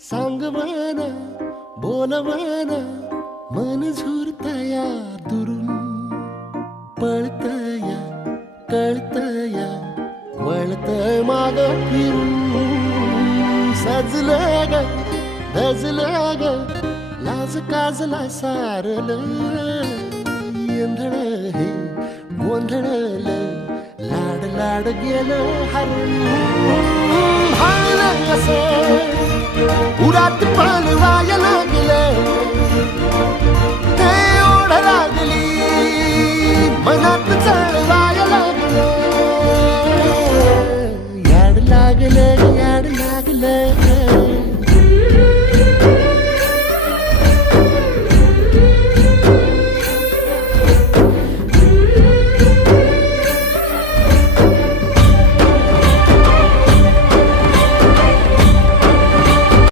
सांग म्हणा बोल म्हणा मन झुरतया दुरून पळतया कळतया वळतय माग फिरून सजलं ग धजलं ग लाज काजला सारलं येंधळ हे गोंधळलं लाड लाड गेलं हरून भाळलं कसं उरात पालवाया लागलं ते ओढ लागली मनात चळवाया लागलं याड लागलं